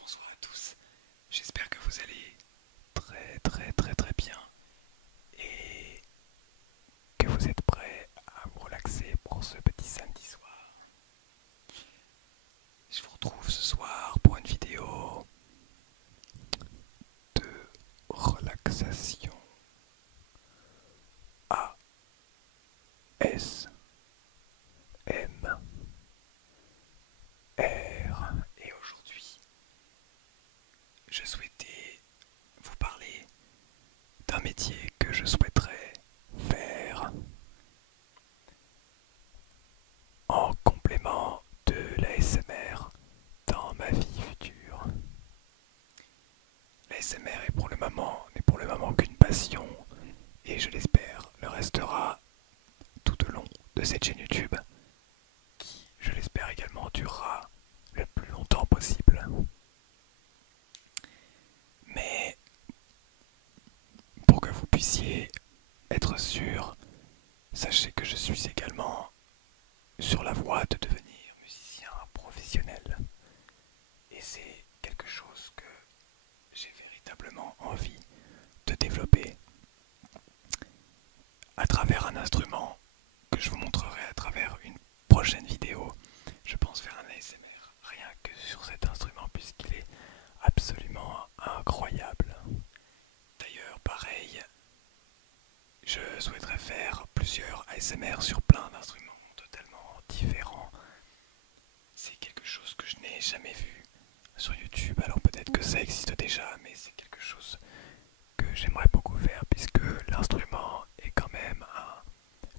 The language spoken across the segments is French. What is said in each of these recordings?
bonsoir à tous. J'espère que vous allez très bien et que vous êtes prêts à vous relaxer pour ce petit samedi soir. Je vous retrouve ce soir pour une vidéo de relaxation ASMR. Et aujourd'hui, je souhaitais vous parler d'un métier que je souhaiterais faire en complément de l'ASMR dans ma vie future. L'ASMR n'est pour le moment qu'une passion et je l'espère le restera tout au long de cette chaîne YouTube qui, je l'espère également, durera le plus longtemps possible. Mais pour que vous puissiez être sûr, sachez que je suis également sur la voie de devenir musicien professionnel. Et c'est quelque chose que j'ai véritablement envie de développer à travers un instrument que je vous montrerai à travers une prochaine vidéo. Je pense faire un ASMR rien que sur cet instrument puisqu'il est absolument incroyable. D'ailleurs, pareil, je souhaiterais faire plusieurs ASMR sur plein d'instruments totalement différents. C'est quelque chose que je n'ai jamais vu sur YouTube, alors peut-être que ça existe déjà, mais c'est quelque chose que j'aimerais beaucoup faire puisque l'instrument est quand même un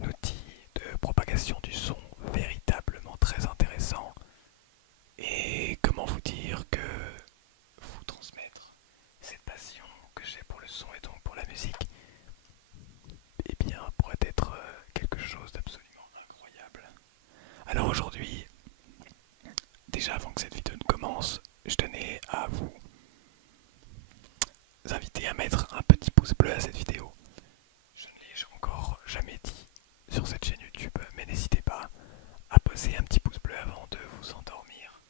outil de propagation du son véritablement très intéressant. Et comment vous dire que vous transmettre cette passion que j'ai pour le son et donc pour la musique, eh bien pourrait être quelque chose d'absolument incroyable. Alors aujourd'hui, déjà avant que cette vidéo ne commence, je tenais à vous inviter à mettre un petit pouce bleu à cette vidéo. Je ne l'ai encore jamais dit sur cette chaîne YouTube, mais n'hésitez pas à poser un petit pouce bleu avant de vous endormir.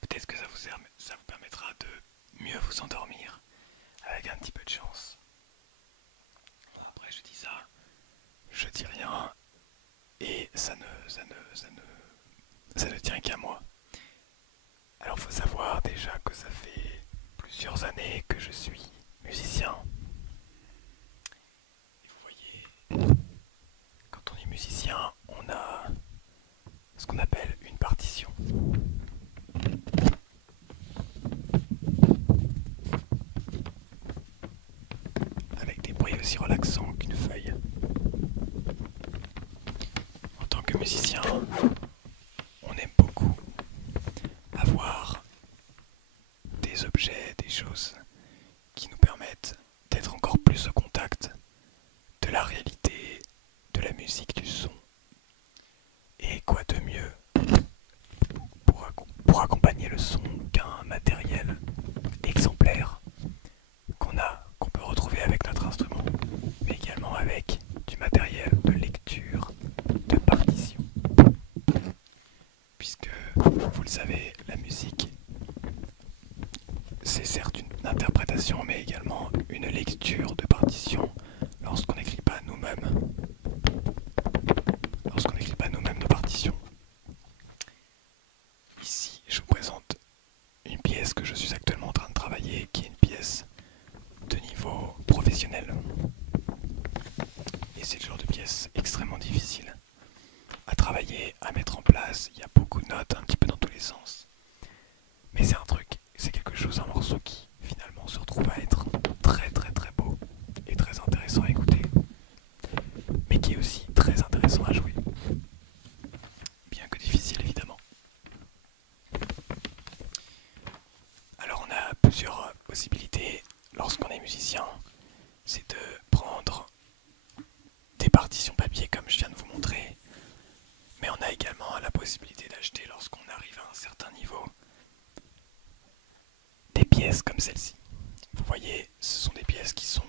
Peut-être que ça vous permettra de mieux vous endormir avec un petit peu de chance. Après je dis ça, je dis rien et ça ne tient qu'à moi. Alors faut savoir déjà que ça fait plusieurs années que je suis musicien. Et vous voyez, quand on est musicien, on a ce qu'on appelle une partition. Avec des bruits aussi relaxants qu'une feuille. En tant que musicien, on aime beaucoup avoir des objets, des choses qui nous permettent d'être encore plus au contact de la réalité, de la musique, du son. Et quoi de mieux pour accompagner le son qu'un matériel exemplaire qu'on peut retrouver avec notre instrument, mais également avec du matériel de lecture, de partition. Puisque, vous le savez, la musique, c'est certes une interprétation, mais également une lecture de partition lorsqu'on n'écrit pas nous-mêmes. Lorsqu'on n'écrit pas nous-mêmes nos partitions. Ici, je vous présente une pièce que je suis actuellement en train de travailler, qui est une pièce de niveau professionnel. Et c'est le genre de pièce extrêmement difficile à travailler, à mettre en place. Il y a beaucoup de notes un petit peu dans tous les sens. Mais c'est quelque chose, un morceau qui finalement se retrouve à être très beau et très intéressant à écouter. Mais qui est aussi très intéressant à jouer. Bien que difficile évidemment. Alors on a plusieurs possibilités lorsqu'on est musicien. C'est de prendre des partitions papier comme je viens de vous montrer. Mais on a également la possibilité d'acheter lorsqu'on arrive à un certain niveau des pièces comme celle-ci. Vous voyez, ce sont des pièces qui sont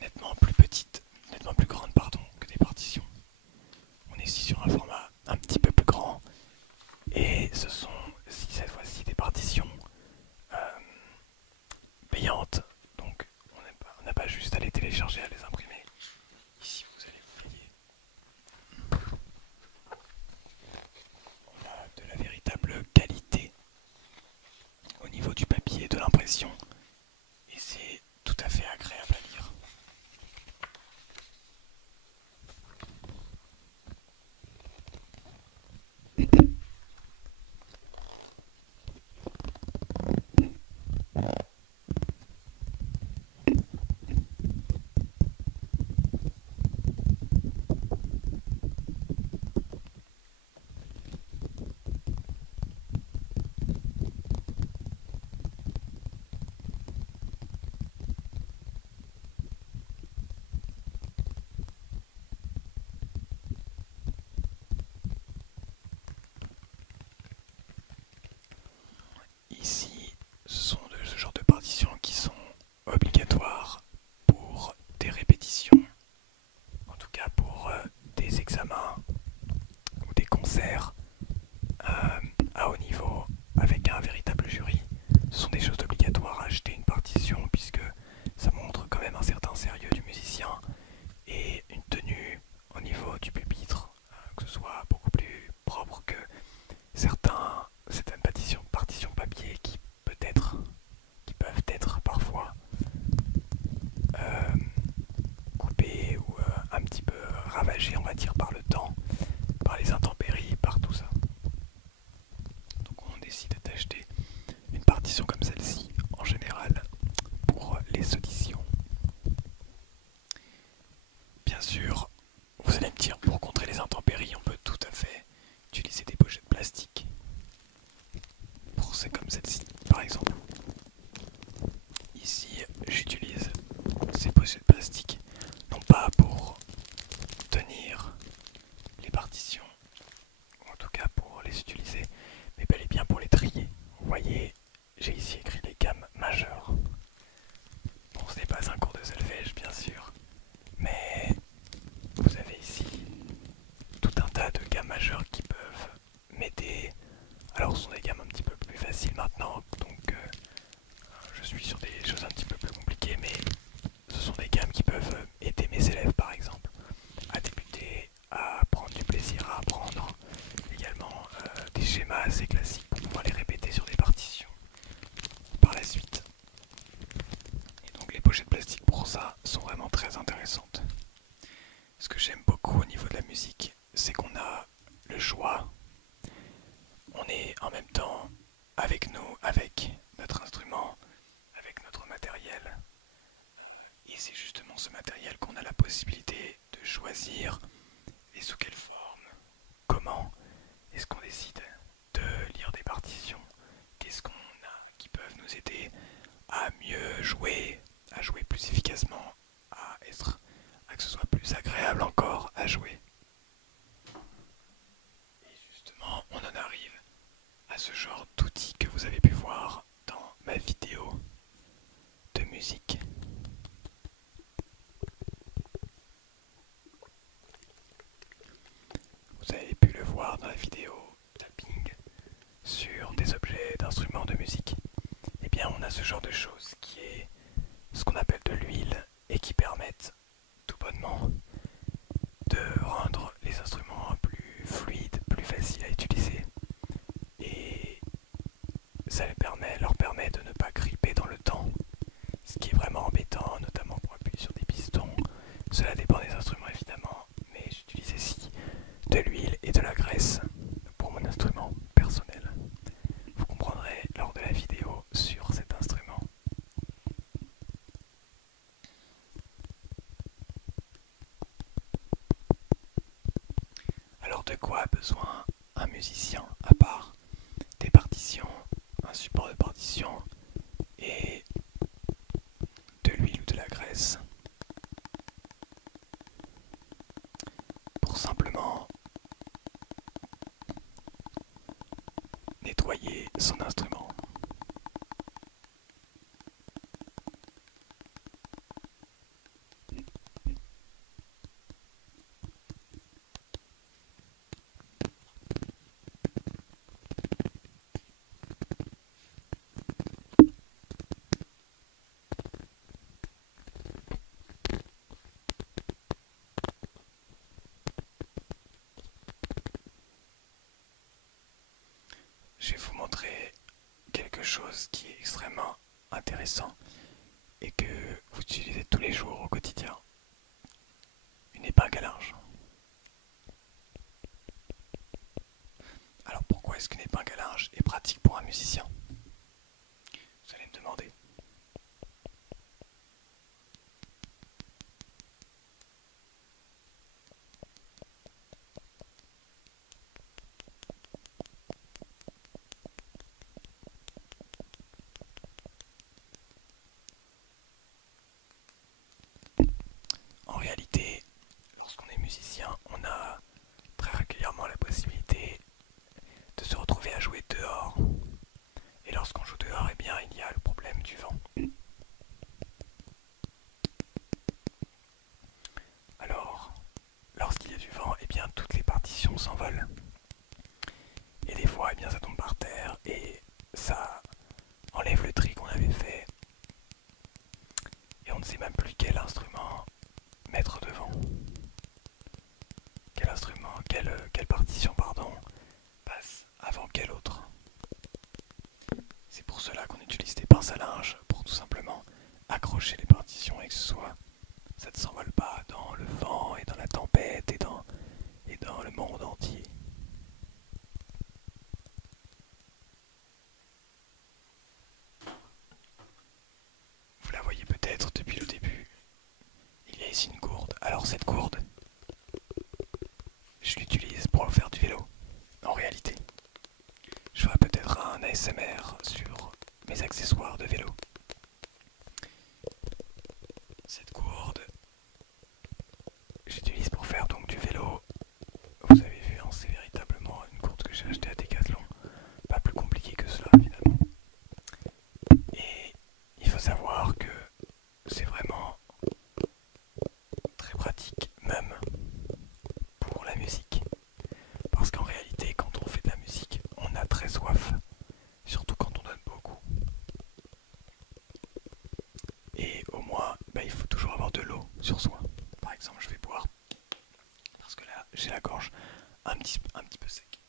nettement plus petites, nettement plus grandes pardon, que des partitions. On est ici sur un format un petit peu plus grand et ce sont cette fois-ci des partitions ici, ce sont ce genre de partitions qui sont obligatoires pour des répétitions, en tout cas pour des examens ou des concerts à haut niveau avec un véritable jury. Ce sont des choses obligatoires à acheter une partition puisque ça montre quand même un certain sérieux du musicien et une tenue au niveau du pupitre, que ce soit beaucoup plus propre que certaines partitions papier qui peuvent être parfois euh, coupées ou un petit peu ravagées, on va dire, par le temps, par les intempéries, par tout ça. Donc on décide d'acheter une partition comme celle-ci en général pour les auditions. Bien sûr, vous allez me dire, pour contrer les intempéries, on peut tout à fait utiliser des pochettes plastiques. Pour c'est comme celle-ci, par exemple. Ici, j'utilise ces pochettes plastiques, non pas pour tenir les partitions, ou en tout cas pour les utiliser, mais bel et bien pour les trier. Vous voyez, j'ai ici écrit les gammes majeures. Bon, ce n'est pas un cours de solfège, bien sûr, mais vous avez ici tout un tas de gammes majeures qui peuvent m'aider. Alors, ce sont des gammes un petit peu plus faciles maintenant, donc je suis sur des choses un petit peu plus compliquées, mais ce sont des gammes qui peuvent aider mes élèves, par exemple, à débuter, à prendre du plaisir à apprendre. Également des schémas assez classiques pour pouvoir les répéter sur des partitions par la suite. Et donc les pochettes plastiques pour ça sont vraiment très intéressantes. Ce que j'aime beaucoup au niveau de la musique, c'est qu'on a le choix. On est en même temps avec nous, avec notre instrument, avec notre matériel. Et c'est justement ce matériel qu'on a la possibilité de choisir et sous quelle forme, comment est-ce qu'on décide de lire des partitions, qu'est-ce qu'on a qui peuvent nous aider à mieux jouer, à jouer plus efficacement, à que ce soit plus agréable encore à jouer. Et justement, on en arrive à ce genre d'outils que vous avez pu voir dans ma vidéo de musique. Vous avez pu le voir dans la vidéo tapping sur des objets d'instruments de musique. Eh bien, on a ce genre de choses qui est ce qu'on appelle de l'huile et qui permettent tout bonnement de rendre les instruments plus fluides, plus faciles à utiliser. Et ça leur permet de ne pas gripper dans le temps, ce qui est vraiment embêtant, notamment pour appuyer sur des pistons. Cela dépend des instruments évidemment, mais j'utilise ici de l'huile et de la graisse pour mon instrument personnel. Vous comprendrez lors de la vidéo sur cet instrument. Alors de quoi a besoin un musicien à part des partitions, un support de partition et de l'huile ou de la graisse pour simplement nettoyer son instrument. Je vais vous montrer quelque chose qui est extrêmement intéressant et que vous utilisez tous les jours au quotidien. Une épingle à linge. Alors pourquoi est-ce qu'une épingle à linge est pratique pour un musicien? Vous allez me demander. En réalité, lorsqu'on est musicien, on a très régulièrement la possibilité de se retrouver à jouer dehors. Et lorsqu'on joue dehors, eh bien, il y a le problème du vent. Alors, lorsqu'il y a du vent, eh bien, toutes les partitions s'envolent. Et des fois, eh bien, ça tombe par terre et ça enlève le tri qu'on avait fait. Et on ne sait même plus quel instrument mettre devant. Quel instrument, quelle partition, pardon, passe avant quelle autre. C'est pour cela qu'on utilise des pinces à linge pour tout simplement accrocher les partitions et que ça ne s'envole pas dans le vent et dans la tempête et dans le monde entier. Vous la voyez peut-être depuis le début. Il y a ici une gourde. Alors cette gourde, je l'utilise pour faire du vélo. En réalité, je ferai peut-être un ASMR sur mes accessoires de vélo. Cette gourde, j'utilise pour faire donc du vélo. Vous avez vu, hein, c'est véritablement une gourde que j'ai achetée à Decathlon. Pas plus compliqué que cela finalement. Et il faut savoir que c'est vraiment très pratique, même pour la musique. Parce qu'en réalité, quand on fait de la musique, on a très soif. Surtout quand on donne beaucoup. Et au moins, il faut toujours avoir de l'eau sur soi. Par exemple, je vais boire. Parce que là, j'ai la gorge un petit peu sec.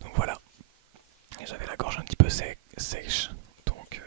Donc voilà. J'avais la gorge un petit peu sèche. Donc...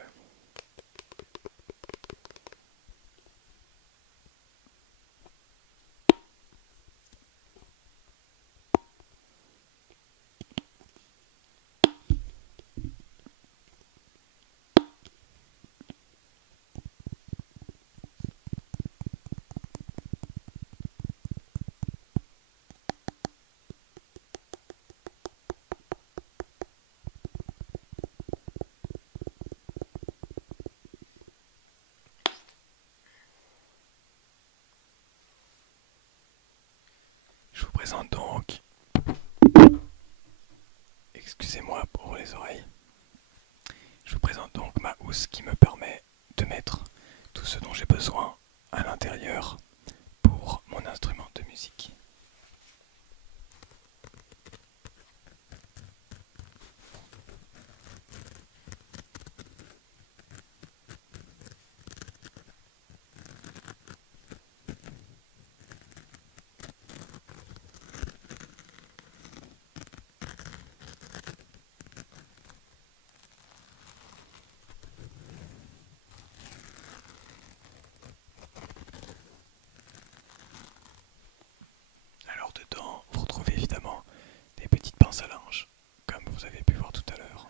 je vous présente donc... Excusez-moi pour les oreilles. Je vous présente donc ma housse qui me permet de mettre tout ce dont j'ai besoin à l'intérieur pour mon instrument de musique. Alors dedans, vous retrouvez évidemment des petites pinces à linge, comme vous avez pu voir tout à l'heure.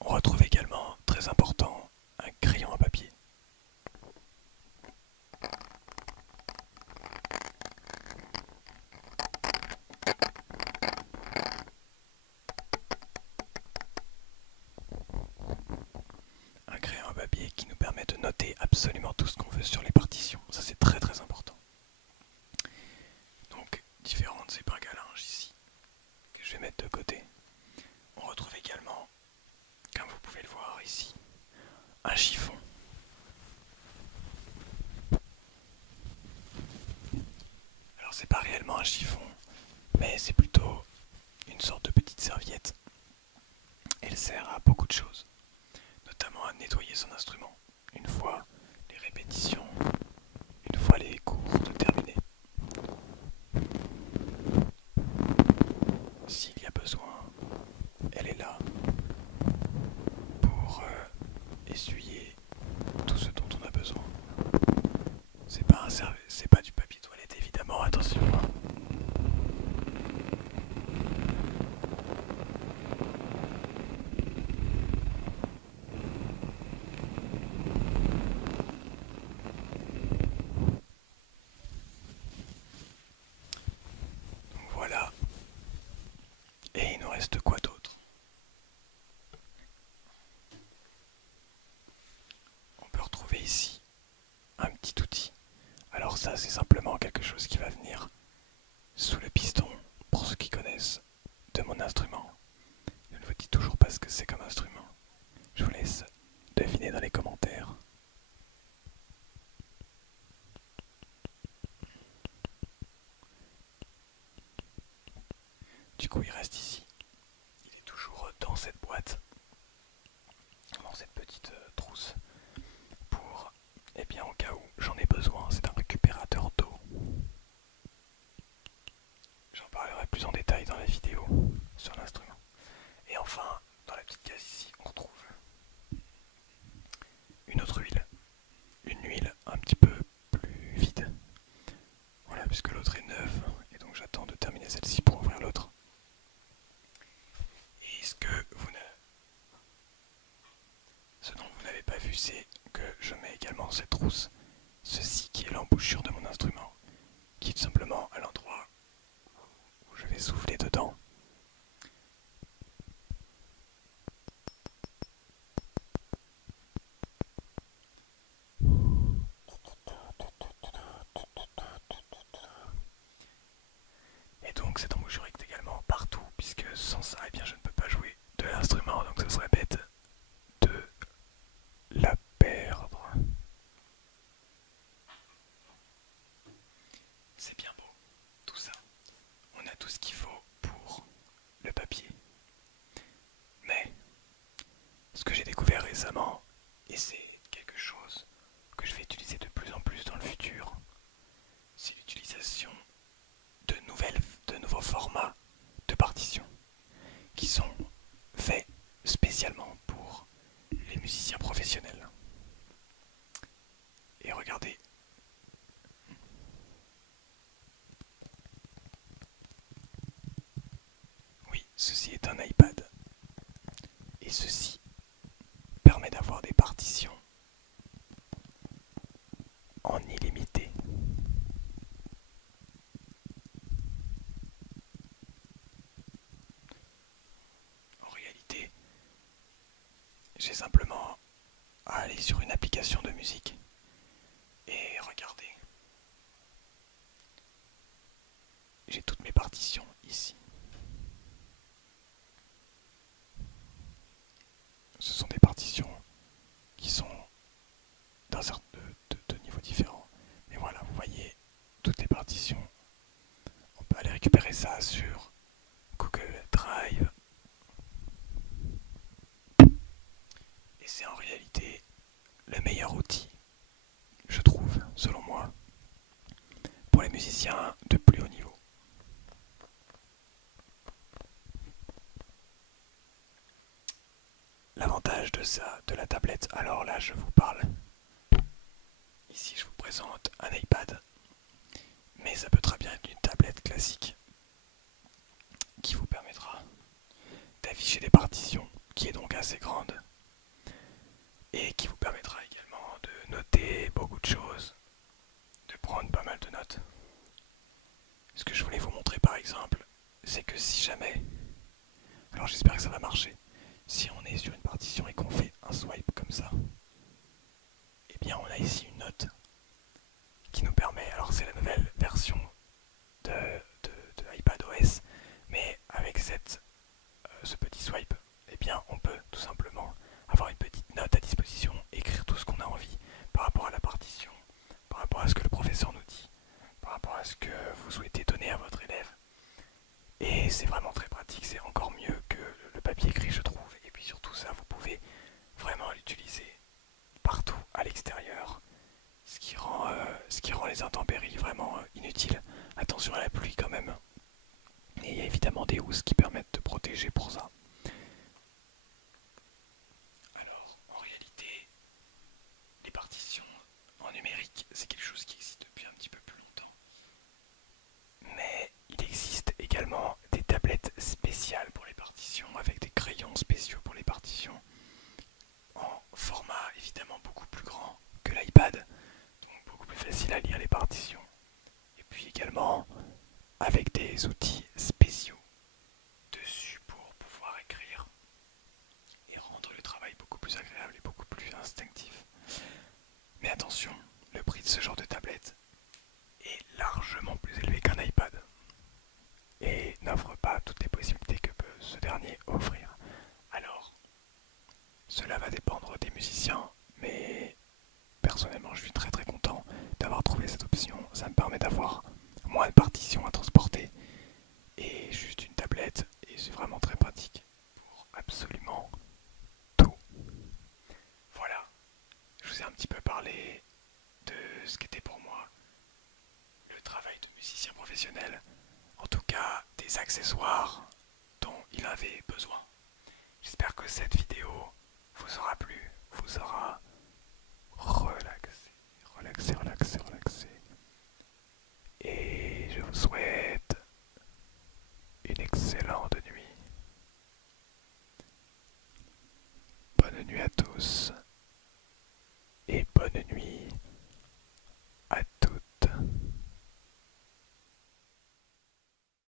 On retrouve également, très important, un crayon à papier. Un crayon à papier qui nous permet de noter absolument tout ce qu'on veut sur les partitions. Ça c'est très très important. Donc différentes épingles à linge ici, que je vais mettre de côté. On retrouve également, comme vous pouvez le voir ici, un chiffon. Alors c'est pas réellement un chiffon, mais c'est plutôt une sorte de petite serviette. Elle sert à beaucoup de choses, notamment à nettoyer son instrument, une fois les répétitions, une fois les cours terminés. S'il y a besoin, elle est là pour essuyer tout ce dont on a besoin. C'est pas du papier toilette évidemment, attention. Donc voilà. Et il nous reste quoi d'autre? On peut retrouver ici un petit outil. Alors ça c'est simplement quelque chose qui va venir instrument. Je ne vous dis toujours pas ce que c'est comme instrument. Je vous laisse deviner dans les commentaires. Du coup, il reste ici. Il est toujours dans cette boîte, dans cette petite trousse, pour, eh bien, en cas où j'en ai besoin. C'est un récupérateur d'eau. J'en parlerai plus en détail dans la vidéo sur l'instrument. Et enfin, dans la petite case ici, on retrouve une autre huile. Une huile un petit peu plus vide. Voilà, puisque l'autre est neuve. Et donc j'attends de terminer celle-ci pour ouvrir l'autre. Et ce dont vous n'avez pas vu, c'est que je mets également dans cette trousse ceci qui est l'embouchure de mon instrument, qui est tout simplement à l'endroit où je vais souffler dedans. Et donc cette embouchure est également partout, puisque sans ça, eh bien, je ne peux pas jouer de l'instrument, donc ce serait bête de la perdre. C'est bien beau, tout ça. On a tout ce qu'il faut pour le papier. Mais ce que j'ai découvert récemment, et c'est quelque chose que je vais utiliser de plus en plus dans le futur, c'est l'utilisation de nouveaux formats de partitions qui sont faits spécialement pour les musiciens professionnels. Et regardez, oui, ceci est un iPad. Et ceci permet d'avoir des partitions en illimité. En réalité, j'ai simplement à aller sur une application de musique et regarder. J'ai toutes mes partitions ici. Ce sont des partitions qui sont d'un certain de niveaux différents. Mais voilà, vous voyez toutes les partitions. On peut aller récupérer ça sur Google Drive. Et c'est en réalité le meilleur outil, je trouve, selon moi, pour les musiciens de plus haut niveau. L'avantage de ça, de la tablette, alors là je vous parle. Ici je vous présente un iPad, mais ça peut très bien être une tablette classique qui vous permettra d'afficher des partitions, qui est donc assez grande, et qui vous permettra également de noter beaucoup de choses, de prendre pas mal de notes. Ce que je voulais vous montrer par exemple, c'est que si jamais, alors j'espère que ça va marcher, si on est sur une partition et qu'on fait un swipe comme ça, eh bien on a ici une note qui nous permet, alors c'est la nouvelle version de iPadOS, mais avec ce petit swipe, eh bien on peut tout simplement avoir une petite note à disposition, écrire tout ce qu'on a envie par rapport à la partition, par rapport à ce que le professeur nous dit, par rapport à ce que vous souhaitez donner à votre élève. Et c'est vraiment très pratique, c'est encore mieux que le papier écrit je trouve. Et puis surtout ça, vous pouvez vraiment l'utiliser partout à l'extérieur, ce qui rend les intempéries vraiment inutiles. Attention à la pluie quand même. Et il y a évidemment des housses qui permettent de protéger pour ça. Alors, en réalité, les partitions en numérique, c'est quelque chose qui existe depuis un petit peu plus longtemps. Mais il existe également des tablettes spéciales pour les partitions, avec des crayons spéciaux pour les partitions, en format évidemment beaucoup plus grand que l'iPad, donc beaucoup plus facile à lire les partitions. Et puis également avec des outils spéciaux dessus pour pouvoir écrire et rendre le travail beaucoup plus agréable et beaucoup plus instinctif. Mais attention, le prix de ce genre de tablette est largement plus élevé qu'un iPad et n'offre pas toutes les possibilités que peut permet d'avoir moins de partitions à transporter et juste une tablette et c'est vraiment très pratique pour absolument tout. Voilà, je vous ai un petit peu parlé de ce qu'était pour moi le travail de musicien professionnel, en tout cas des accessoires dont il avait besoin. J'espère que cette vidéo vous aura plu, vous aura relaxé. Et je vous souhaite